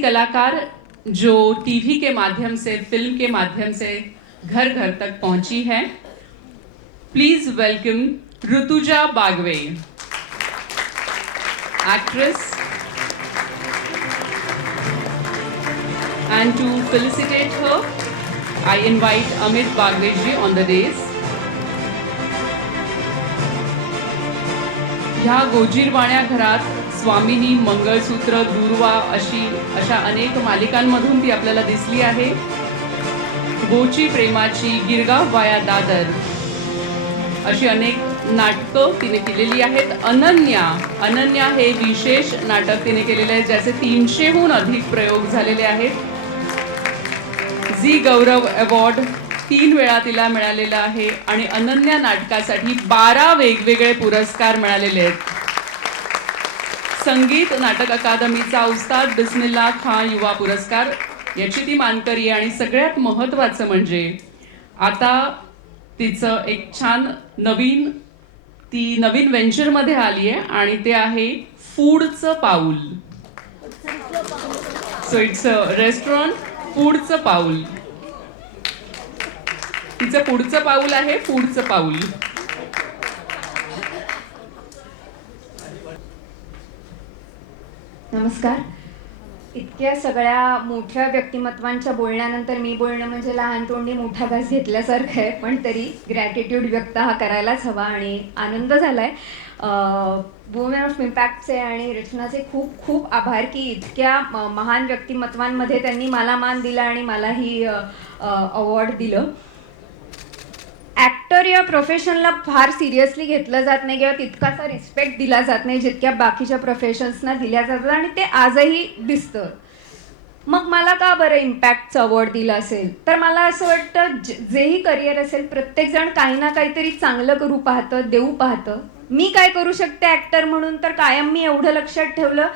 कलाकार जो टीवी के माध्यम से, फिल्म के माध्यम से घर घर तक पहुंची है। Please welcome Rutuja Bagwe, actress, and to felicitate her I invite Amit Bagwe ji on the dais. ह्या गोजीरवाण्या घरात स्वामिनी, मंगळसूत्र, दूर्वा अशा अनेक मालिकांमधून ती आपल्याला दिसली आहे। गोची प्रेमाची, गिरगाव वाया दादर अशी अनेक नाटकं तिने केलेली आहेत। अनन्या हे विशेष नाटक तिने केलेले आहे, ज्याचे 300हून अधिक प्रयोग झालेले आहेत। झी गौरव अवॉर्ड 3 वेळा तिला मिळालेला आहे आणि अनन्या नाटकासाठी 12 वेगवेगळे पुरस्कार मिळालेले आहेत। संगीत नाटक अकादमीचा उस्ताद बिस्मिल्ला खान युवा पुरस्कार याची ती मानकरी आहे। आणि सगळ्यात महत्त्वाचं म्हणजे आता तिचं एक छान नवीन व्हेंचरमध्ये आली आहे आणि ते आहे फूडचं पाऊल। सो इट्स अ रेस्टॉरंट, फूडचं पाऊल। तिचं पुढचं पाऊल आहे फूडचं पाऊल। नमस्कार। इतक्या सगळ्या मोठ्या व्यक्तिमत्वांच्या बोलण्यानंतर मी बोलणं म्हणजे लहान तोंडी मोठा घास घेतल्यासारखं आहे, पण तरी ग्रॅटिट्यूड व्यक्त हा करायलाच हवा आणि आनंद झालाय। वुमेन ऑफ इम्पॅक्टचे आणि रचनाचे खूप खूप आभार की इतक्या महान व्यक्तिमत्वांमध्ये त्यांनी मला मान दिला आणि मलाही अवॉर्ड दिलं। ॲक्टर या प्रोफेशनला फार सिरियसली घेतलं जात नाही किंवा तितकासा रिस्पेक्ट दिला जात नाही जितक्या बाकीच्या प्रोफेशन्सना दिल्या जातात आणि ते आजही दिसतं। मग मला का बरं इम्पॅक्टचं अवॉर्ड दिलं असेल? तर मला असं वाटतं जेही करिअर असेल प्रत्येकजण काही ना काहीतरी चांगलं करू पाहतं, देऊ पाहतं। मी काय करू शकते ॲक्टर म्हणून? तर कायम मी एवढं लक्षात ठेवलं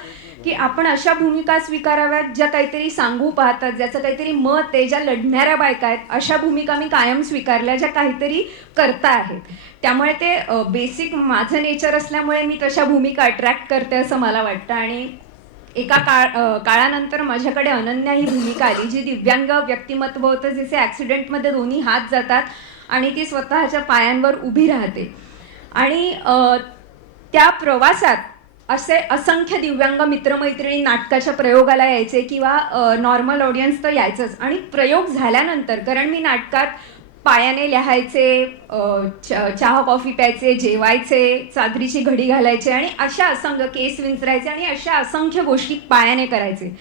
की आपण अशा भूमिका स्वीकाराव्यात ज्या काहीतरी सांगू पाहतात, ज्याचं काहीतरी मत आहे, ज्या लढणाऱ्या बायका आहेत, अशा भूमिका मी कायम स्वीकारल्या ज्या काहीतरी करता आहेत। त्यामुळे ते बेसिक माझं नेचर असल्यामुळे मी तशा भूमिका अट्रॅक्ट करते असं मला वाटतं। आणि एका काळानंतर माझ्याकडे अनन्या ही भूमिका आली जी दिव्यांग व्यक्तिमत्व होतं, जिचे ॲक्सिडेंटमध्ये दोन्ही हात जातात आणि ती स्वतःच्या पायांवर उभी राहते। आणि त्या प्रवासात असे असंख्य दिव्यांग मित्रमैत्रिणी नाटकाच्या प्रयोगाला यायचे किंवा नॉर्मल ऑडियन्स तर यायचंच। आणि प्रयोग झाल्यानंतर, कारण मी नाटकात पायाने लिहायचे, चहा कॉफी प्यायचे, जेवायचे, चादरीची घडी घालायचे आणि अशा असंख्य केस विंचरायचे आणि अशा असंख्य गोष्टी पायाने करायचे।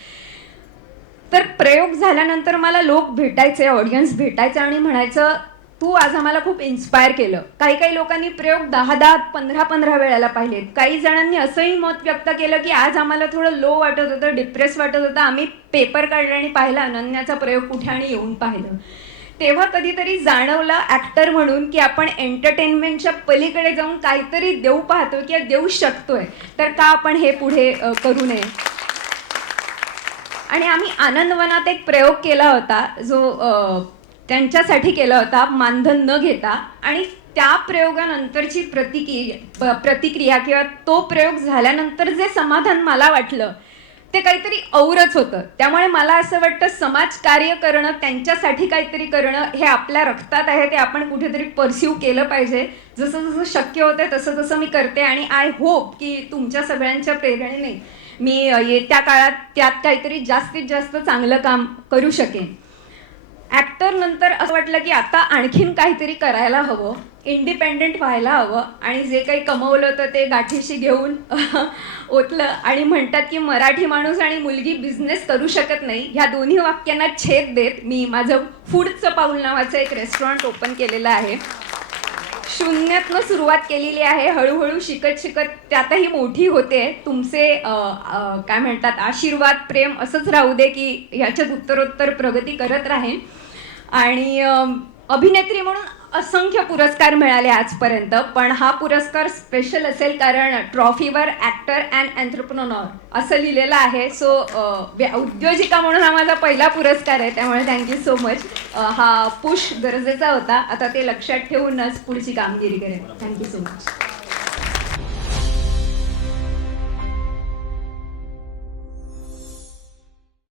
तर प्रयोग झाल्यानंतर मला लोक भेटायचे, ऑडियन्स भेटायचे आणि म्हणायचं तू आज आम्हाला खूप इन्स्पायर केलं। काही लोकांनी प्रयोग 10 15 वेळेला पाहिलेत। काही जणांनी असंही मत व्यक्त केलं की आज आम्हाला थोडं लो वाटत होतं, डिप्रेस वाटत होतं, आम्ही पेपर काढला आणि पाहिला अनन्याचा प्रयोग कुठे आणि येऊन पाहिलं। तेव्हा कधीतरी जाणवलं ॲक्टर म्हणून की आपण एंटरटेनमेंटच्या पलीकडे जाऊन काहीतरी देऊ पाहतो किंवा देऊ शकतोय, तर का आपण हे पुढे करू नये? आणि आम्ही आनंदवनात एक प्रयोग केला होता जो त्यांच्यासाठी केला होता, मानधन न घेता। आणि त्या प्रयोगानंतरची प्रतिक्रिया किंवा तो प्रयोग झाल्यानंतर जे समाधान मला वाटलं ते काहीतरी औरच होतं। त्यामुळे मला असं वाटतं समाजकार्य करणं, त्यांच्यासाठी काहीतरी करणं हे आपल्या रक्तात आहे, ते आपण कुठेतरी परस्यू केलं पाहिजे। जसं जसं शक्य होतं तसं तसं मी करते आणि आय होप की तुमच्या सगळ्यांच्या प्रेरणेने मी येत्या काळात त्यात काहीतरी जास्तीत जास्त चांगलं काम करू शकेन। ॲक्टर नंतर असं वाटलं की आता आणखीन काहीतरी करायला हवं, इंडिपेंडेंट व्हायला हवं आणि जे काही कमवलं होतं ते गाठीशी घेऊन ओतलं। आणि म्हणतात की मराठी माणूस आणि मुलगी बिझनेस करू शकत नाही, ह्या दोन्ही वाक्यांना छेद देत मी माझं फूडचं पाऊल नावाचं एक रेस्टॉरंट ओपन केलेलं आहे। शून्यातनं सुरुवात केलेली आहे, हळूहळू शिकत त्यातही मोठी होते। तुमचे काय म्हणतात आशीर्वाद, प्रेम असंच राहू दे की ह्याच्यात उत्तरोत्तर प्रगती करत राहीन। आणि अभिनेत्री म्हणून असंख्य पुरस्कार मिळाले आजपर्यंत, पण हा पुरस्कार स्पेशल असेल कारण ट्रॉफीवर ॲक्टर अँड एंटरप्रेन्योर असं लिहिलेलं आहे। सो उद्योजिका म्हणून हा माझा पहिला पुरस्कार आहे, त्यामुळे थँक्यू सो मच। हा पुश गरजेचा होता, आता ते लक्षात ठेवूनच पुढची कामगिरी करेन। Thank you so much.